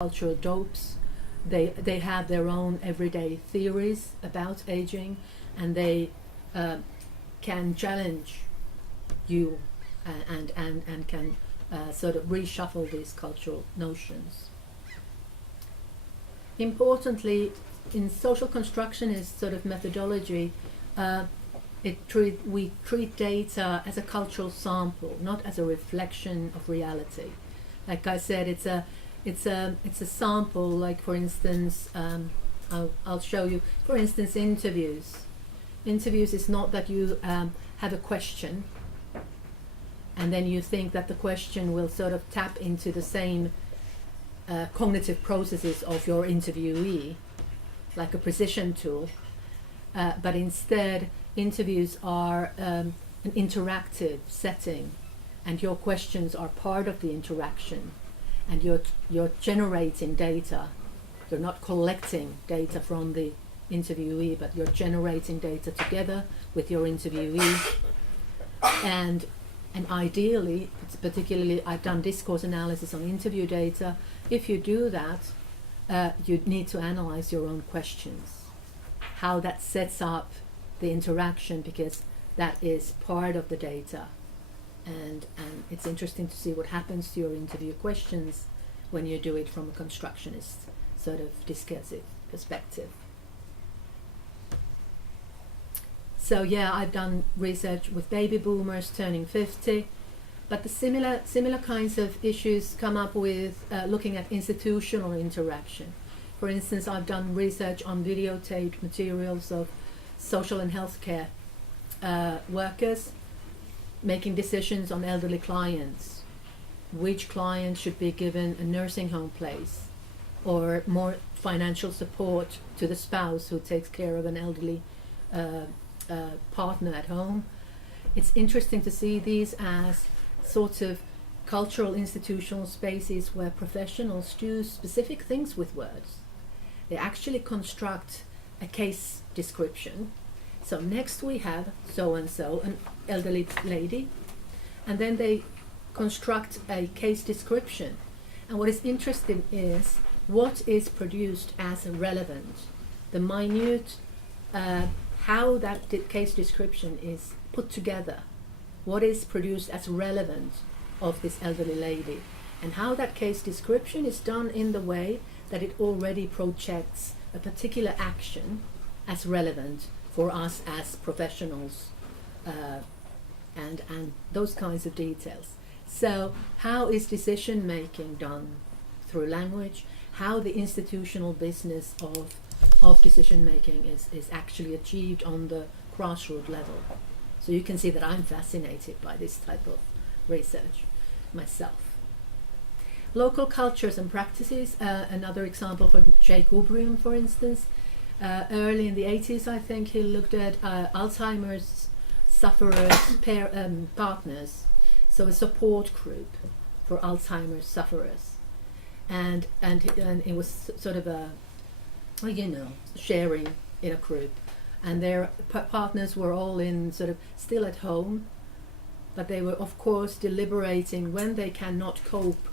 cultural dopes. They have their own everyday theories about aging, and they can challenge you and can sort of reshuffle these cultural notions. Importantly, in social constructionist sort of methodology, we treat data as a cultural sample, not as a reflection of reality. Like I said, it's a sample. Like, for instance, I'll show you. For instance, interviews. Interviews is not that you have a question, and then you think that the question will sort of tap into the same cognitive processes of your interviewee, like a precision tool. But instead, interviews are an interactive setting, and your questions are part of the interaction, and you're generating data. You're not collecting data from the interviewee, but you're generating data together with your interviewee. And ideally, particularly, I've done discourse analysis on interview data. If you do that, you need to analyze your own questions, how that sets up the interaction, because that is part of the data. And it's interesting to see what happens to your interview questions when you do it from a constructionist sort of discursive perspective. So yeah, I've done research with baby boomers turning 50, but the similar kinds of issues come up with looking at institutional interaction. For instance, I've done research on videotaped materials of social and healthcare workers making decisions on elderly clients. Which client should be given a nursing home place, or more financial support to the spouse who takes care of an elderly partner at home. It's interesting to see these as sorts of cultural institutional spaces where professionals do specific things with words. They actually construct a case description. So next we have so-and-so, an elderly lady, and then they construct a case description. And what is interesting is what is produced as relevant, the minute, how that case description is put together, what is produced as relevant of this elderly lady, and how that case description is done in the way that it already projects a particular action as relevant for us as professionals, and those kinds of details. So how is decision making done through language? How the institutional business of decision making is actually achieved on the grassroots level. So you can see that I'm fascinated by this type of research myself. Local cultures and practices, another example for Gubrium, for instance. Early in the 80s, I think, he looked at Alzheimer's sufferers' partners, so a support group for Alzheimer's sufferers. And it was sort of a, sharing in a group. And their partners were all in sort of still at home, but they were, of course, deliberating when they cannot cope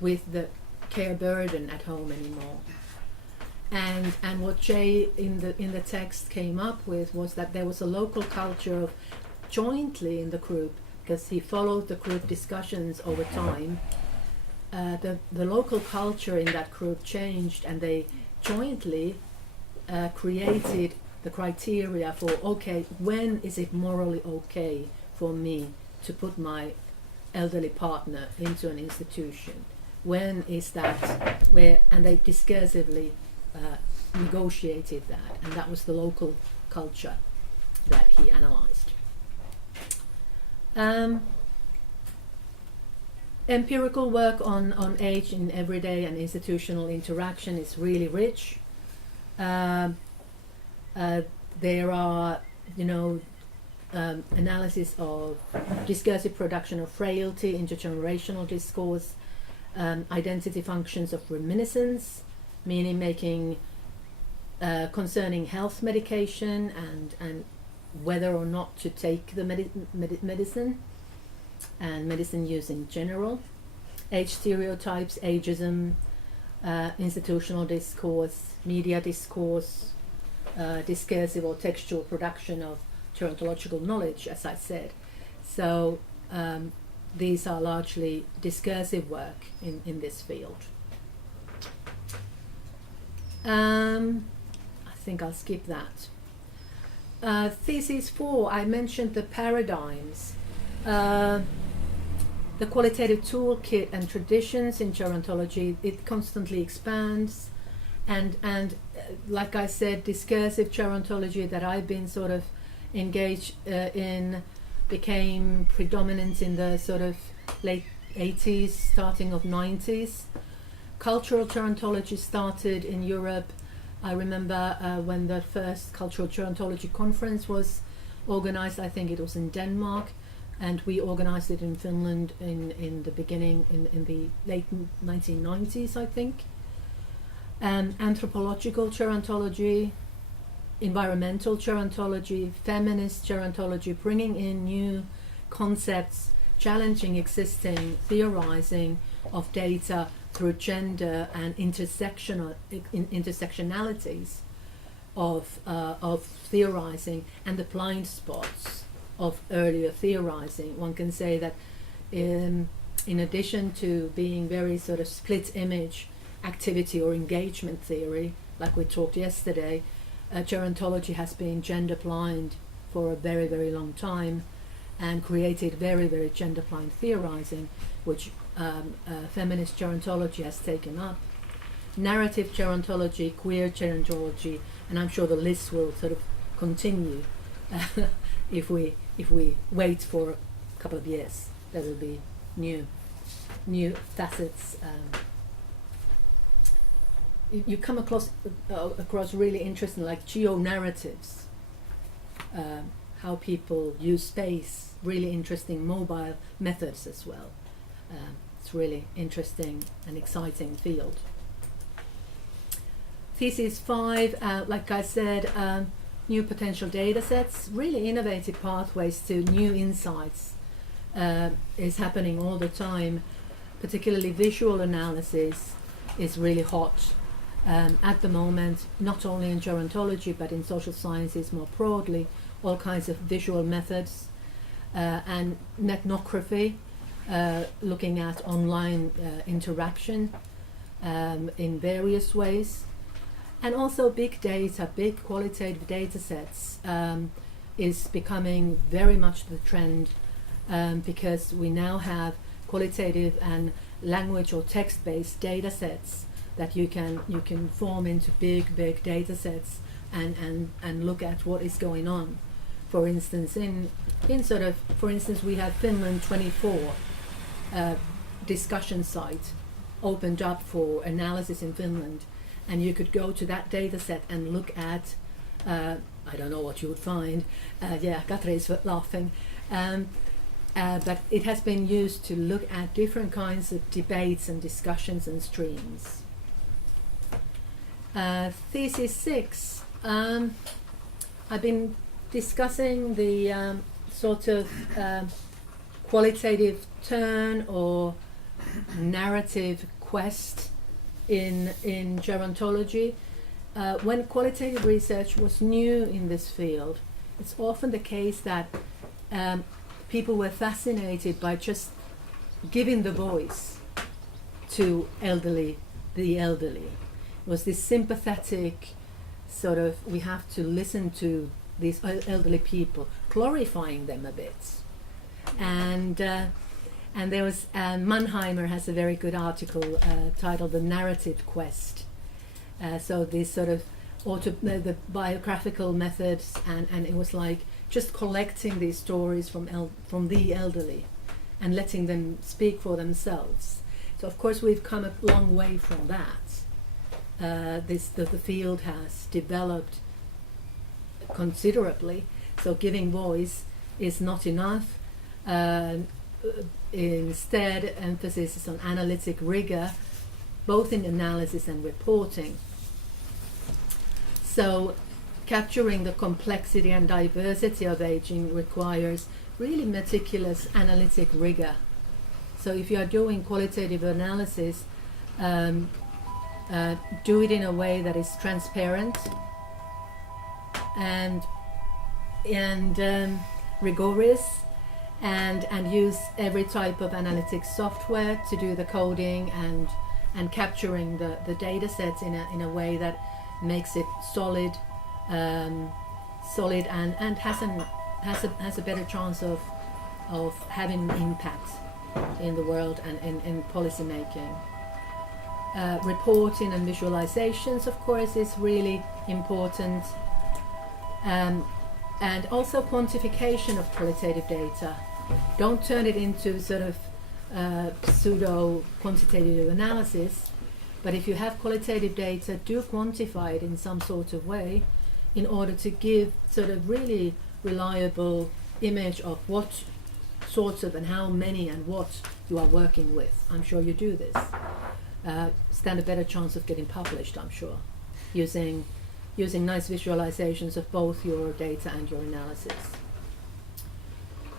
with the care burden at home anymore. And what Jay in the text came up with was that there was a local culture of jointly in the group, because he followed the group discussions over time. The local culture in that group changed, and they jointly created the criteria for, okay, when is it morally okay for me to put my elderly partner into an institution? When is that where? And they discursively negotiated that, and that was the local culture that he analyzed. Empirical work on age in everyday and institutional interaction is really rich. There are, analysis of discursive production of frailty, intergenerational discourse, identity functions of reminiscence, meaning making concerning health medication and whether or not to take the medicine, and medicine use in general, age stereotypes, ageism, institutional discourse, media discourse, discursive or textual production of gerontological knowledge, as I said. So these are largely discursive work in this field. I think I'll skip that. Thesis 4, I mentioned the paradigms. The qualitative toolkit and traditions in gerontology, it constantly expands. And like I said, discursive gerontology that I've been sort of engaged in became predominant in the sort of late 80s, starting of 90s. Cultural gerontology started in Europe. I remember when the first cultural gerontology conference was organized, I think it was in Denmark, and we organized it in Finland in the beginning, in the late 1990s, I think. Anthropological gerontology, environmental gerontology, feminist gerontology, bringing in new concepts, challenging existing, theorizing of data through gender and intersectionalities of theorizing and the blind spots of earlier theorizing. One can say that in addition to being very sort of split image activity or engagement theory, like we talked yesterday, gerontology has been gender blind for a very, very long time and created very, very gender blind theorizing, which feminist gerontology has taken up. Narrative gerontology, queer gerontology, and I'm sure the list will sort of continue if we wait for a couple of years. There will be new facets. You come across really interesting, like geo-narratives, how people use space, really interesting mobile methods as well. It's really interesting and exciting field. Thesis 5, like I said, new potential data sets, really innovative pathways to new insights is happening all the time. Particularly visual analysis is really hot at the moment, not only in gerontology but in social sciences more broadly. All kinds of visual methods and ethnography, looking at online interaction in various ways. And also big data, big qualitative data sets is becoming very much the trend because we now have qualitative and language or text-based data sets that you can form into big data sets and look at what is going on. For instance, for instance, we have Finland 24 discussion site opened up for analysis in Finland, and you could go to that data set and look at, I don't know what you would find, Katri is laughing, but it has been used to look at different kinds of debates and discussions and streams. Thesis 6, I've been discussing the sort of qualitative turn or narrative quest in gerontology. When qualitative research was new in this field, it's often the case that people were fascinated by just giving the voice to the elderly. It was this sympathetic sort of, we have to listen to these elderly people, glorifying them a bit. And there was, Mannheimer has a very good article titled The Narrative Quest. So these sort of the biographical methods, and it was like just collecting these stories from the elderly and letting them speak for themselves. So of course we've come a long way from that. The field has developed considerably, so giving voice is not enough. Instead, emphasis is on analytic rigor, both in analysis and reporting. So capturing the complexity and diversity of aging requires really meticulous analytic rigor. So if you are doing qualitative analysis, do it in a way that is transparent and rigorous, and use every type of analytics software to do the coding and capturing the data sets in a way that makes it solid and has a better chance of having impact in the world and in policy making. Reporting and visualizations, of course, is really important, and also quantification of qualitative data. Don't turn it into sort of pseudo quantitative analysis, but if you have qualitative data, do quantify it in some sort of way in order to give sort of really reliable image of what sorts of and how many and what you are working with. I'm sure you do this. Stand a better chance of getting published, I'm sure, using nice visualizations of both your data and your analysis.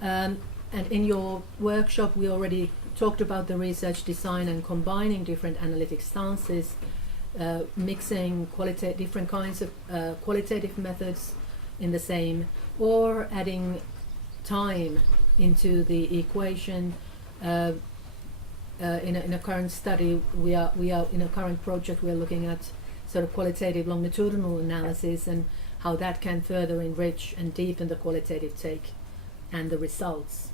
And in your workshop, we already talked about the research design and combining different analytic stances, mixing different kinds of qualitative methods in the same, or adding time into the equation. In a current study, we are in a current project, we are looking at sort of qualitative longitudinal analysis and how that can further enrich and deepen the qualitative take and the results.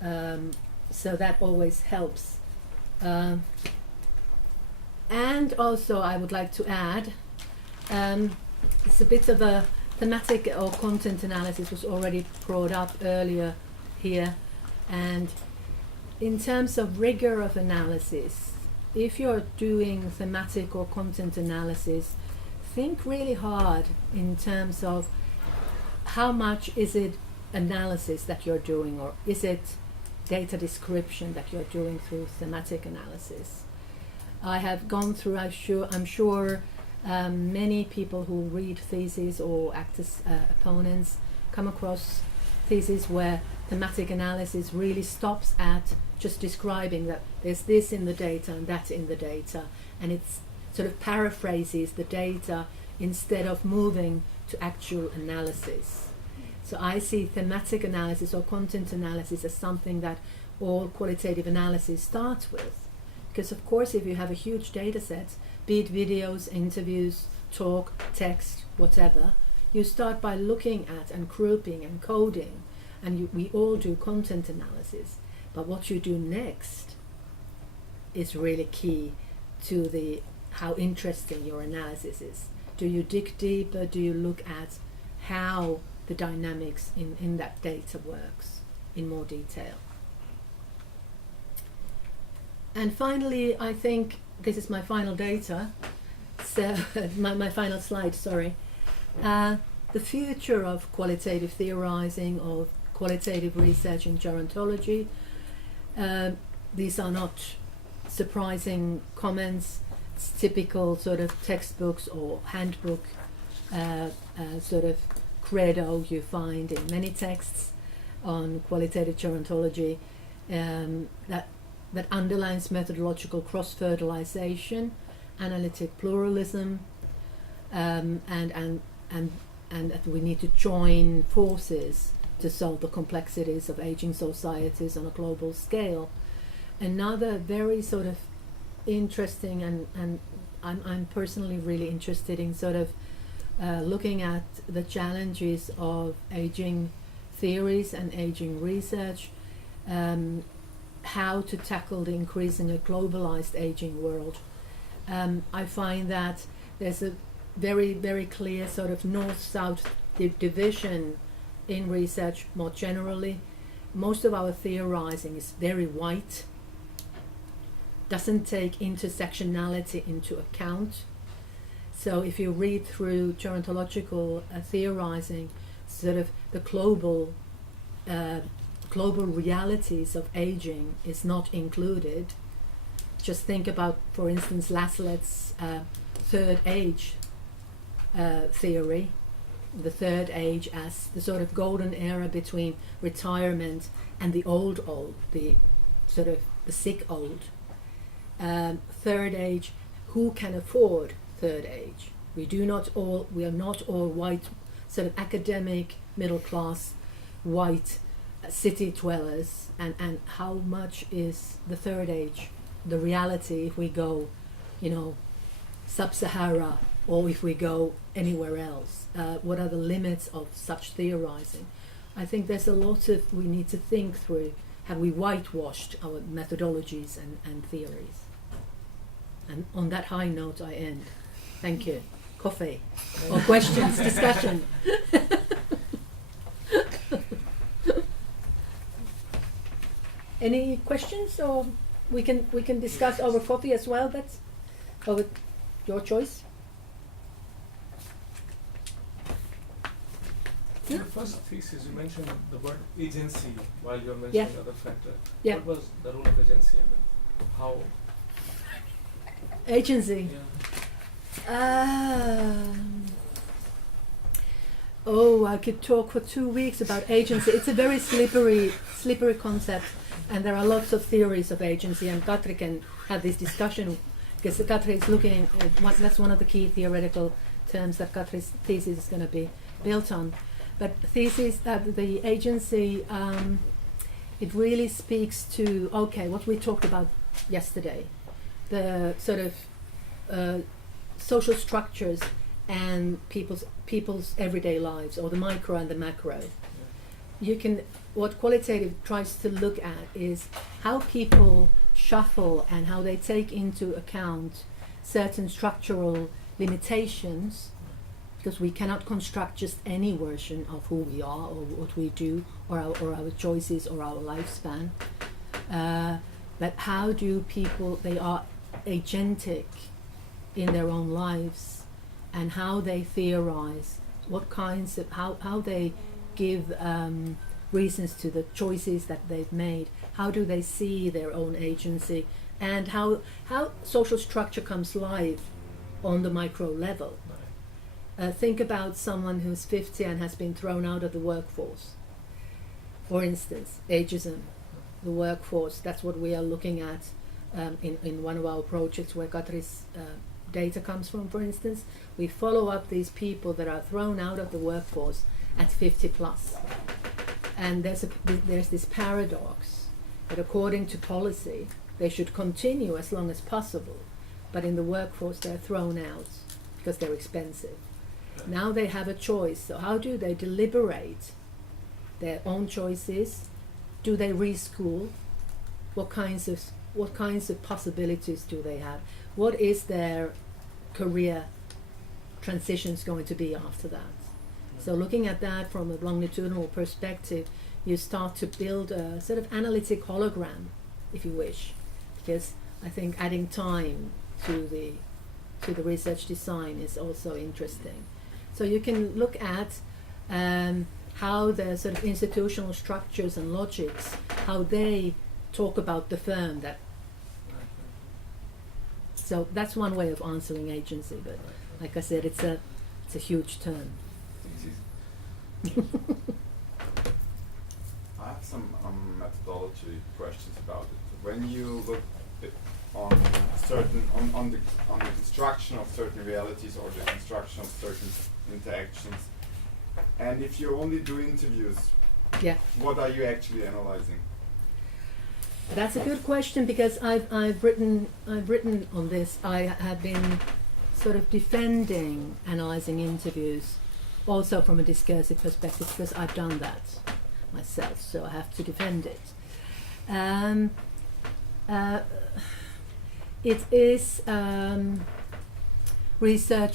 So that always helps. And also I would like to add, it's a bit of a thematic or content analysis was already brought up earlier here, and in terms of rigor of analysis, if you're doing thematic or content analysis, think really hard in terms of how much is it analysis that you're doing, or is it data description that you're doing through thematic analysis. I have gone through, I'm sure many people who read theses or act as opponents come across theses where thematic analysis really stops at just describing that there's this in the data and that in the data, and it's sort of paraphrases the data instead of moving to actual analysis. So I see thematic analysis or content analysis as something that all qualitative analysis starts with. Because of course, if you have a huge data set, be it videos, interviews, talk, text, whatever, you start by looking at and grouping and coding, and we all do content analysis. But what you do next is really key to how interesting your analysis is. Do you dig deeper? Do you look at how the dynamics in that data works in more detail? And finally, I think this is my final data, so my final slide, sorry. The future of qualitative theorizing, of qualitative research in gerontology. These are not surprising comments. It's typical sort of textbooks or handbook sort of credo you find in many texts on qualitative gerontology, that underlines methodological cross-fertilization, analytic pluralism, and that we need to join forces to solve the complexities of aging societies on a global scale. Another very sort of interesting, and I'm personally really interested in sort of looking at the challenges of aging theories and aging research, how to tackle the increasingly globalized aging world. I find that there's a very, very clear sort of north-south division in research more generally. Most of our theorizing is very white, doesn't take intersectionality into account. So if you read through gerontological theorizing, sort of the global realities of aging is not included. Just think about, for instance, Lassett's third age theory, the third age as the sort of golden era between retirement and the old, the sort of the sick old. Third age who can afford third age. We are not all white, sort of academic, middle class, white city dwellers, and how much is the third age, the reality if we go, sub-Sahara, or if we go anywhere else. What are the limits of such theorizing? I think there's a lot we need to think through. Have we whitewashed our methodologies and theories? And on that high note I end. Thank you. Coffee. Or questions, discussion. Any questions, or we can discuss over coffee as well? That's over your choice. In the first thesis, you mentioned the word agency while you were mentioning other factors. Yeah. What was the role of agency? How? Agency. Yeah. I could talk for 2 weeks about agency. It's a very slippery concept, and there are lots of theories of agency, and Katri can have this discussion, because Katri is looking at that's one of the key theoretical terms that Katri's thesis is going to be built on. But thesis that the agency, it really speaks to, what we talked about yesterday, the sort of social structures and people's everyday lives, or the micro and the macro. What qualitative tries to look at is how people shuffle and how they take into account certain structural limitations, because we cannot construct just any version of who we are or what we do or our choices or our lifespan. But how do people, they are agentic in their own lives, and how they theorize, what kinds of, how they give reasons to the choices that they've made, how do they see their own agency, and how social structure comes live on the micro level. Think about someone who's 50 and has been thrown out of the workforce. For instance, ageism, the workforce, that's what we are looking at in one of our projects where Katri's data comes from, for instance. We follow up these people that are thrown out of the workforce at 50 plus. And there's this paradox that according to policy, they should continue as long as possible, but in the workforce they're thrown out because they're expensive. Now they have a choice. So how do they deliberate their own choices? Do they reschool? What kinds of possibilities do they have? What is their career transitions going to be after that? So looking at that from a longitudinal perspective, you start to build a sort of analytic hologram, if you wish, because I think adding time to the research design is also interesting. So you can look at how the sort of institutional structures and logics, how they talk about the firm. So that's one way of answering agency, but like I said, it's a huge term. I have some methodology questions about it. When you look on the construction of certain realities or the construction of certain interactions, and if you only do interviews, what are you actually analyzing? That's a good question, because I've written on this. I have been sort of defending analyzing interviews, also from a discursive perspective, because I've done that myself, so I have to defend it. It is research